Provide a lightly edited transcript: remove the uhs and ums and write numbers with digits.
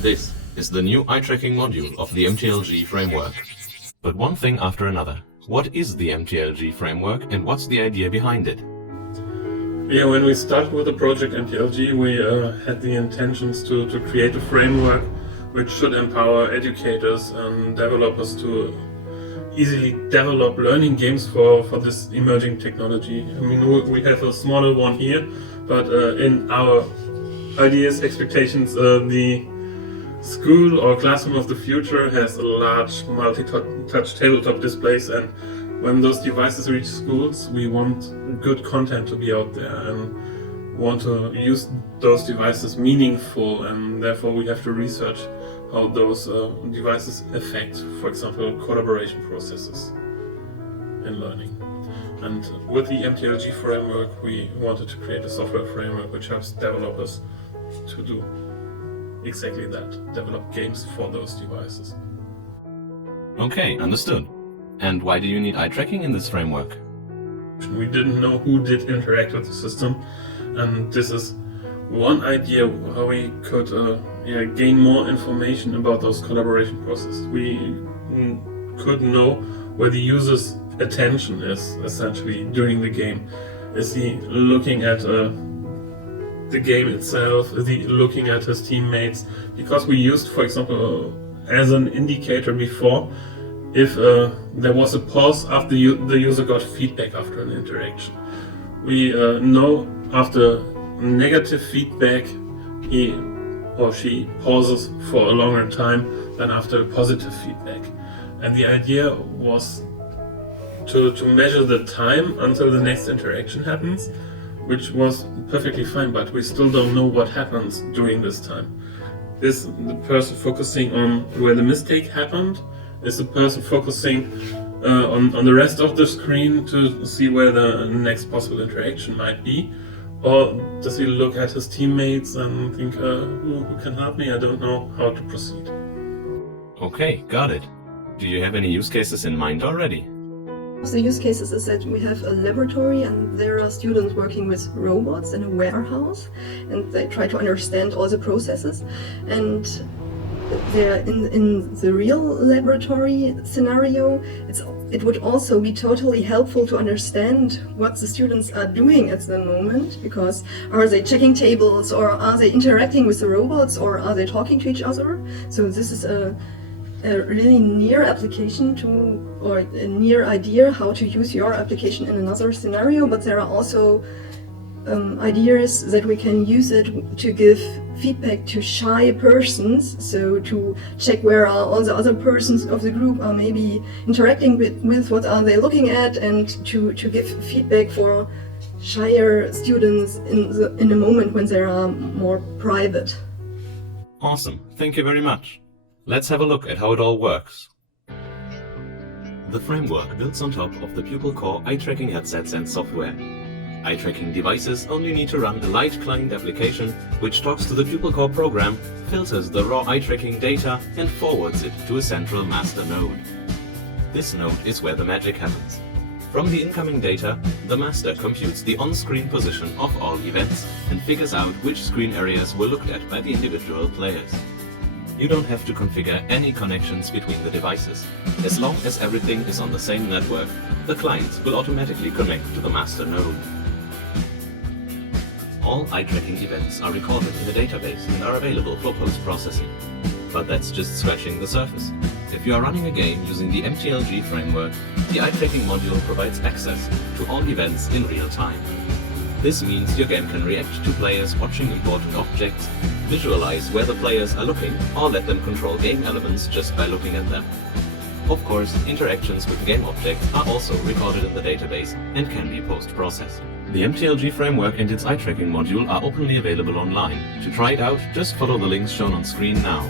This is the new eye tracking module of the MTLG framework. But one thing after another. What is the MTLG framework and what's the idea behind it? Yeah, when we started with the project MTLG, we had the intentions to create a framework which should empower educators and developers to easily develop learning games for this emerging technology. I mean, we have a smaller one here, but in our ideas, expectations, the school or classroom of the future has a large multi-touch tabletop displays, and when those devices reach schools, we want good content to be out there and want to use those devices meaningful, and therefore we have to research how those devices affect, for example, collaboration processes in learning. And with the MTLG framework, we wanted to create a software framework which helps developers to do exactly that, develop games for those devices. Okay, understood. And why do you need eye tracking in this framework? We didn't know who did interact with the system, and this is one idea how we could gain more information about those collaboration processes. We could know where the user's attention is essentially during the game. Is he looking at the game itself? Is he looking at his teammates? Because we used, for example, as an indicator before, if there was a pause after the user got feedback after an interaction. We know after negative feedback he or she pauses for a longer time than after positive feedback. And the idea was to measure the time until the next interaction happens, which was perfectly fine, but we still don't know what happens during this time. Is the person focusing on where the mistake happened? Is the person focusing on the rest of the screen to see where the next possible interaction might be? Or does he look at his teammates and think, who can help me? I don't know how to proceed. Okay, got it. Do you have any use cases in mind already? The use cases is that we have a laboratory and there are students working with robots in a warehouse, and they try to understand all the processes. And they're in the real laboratory scenario, it would also be totally helpful to understand what the students are doing at the moment, because are they checking tables, or are they interacting with the robots, or are they talking to each other? So this is a really near application to, or a near idea how to use your application in another scenario, but there are also ideas that we can use it to give feedback to shy persons, so to check where are all the other persons of the group are maybe interacting with what are they looking at, and to give feedback for shyer students in a moment when they are more private. Awesome, thank you very much. Let's have a look at how it all works. The framework builds on top of the Pupil Core eye tracking headsets and software. Eye tracking devices only need to run a light client application which talks to the Pupil Core program, filters the raw eye tracking data and forwards it to a central master node. This node is where the magic happens. From the incoming data, the master computes the on-screen position of all events and figures out which screen areas were looked at by the individual players. You don't have to configure any connections between the devices. As long as everything is on the same network, the clients will automatically connect to the master node. All eye tracking events are recorded in a database and are available for post-processing. But that's just scratching the surface. If you are running a game using the MTLG framework, the eye tracking module provides access to all events in real time. This means your game can react to players watching important objects, visualize where the players are looking, or let them control game elements just by looking at them. Of course, interactions with game objects are also recorded in the database and can be post-processed. The MTLG framework and its eye tracking module are openly available online. To try it out, just follow the links shown on screen now.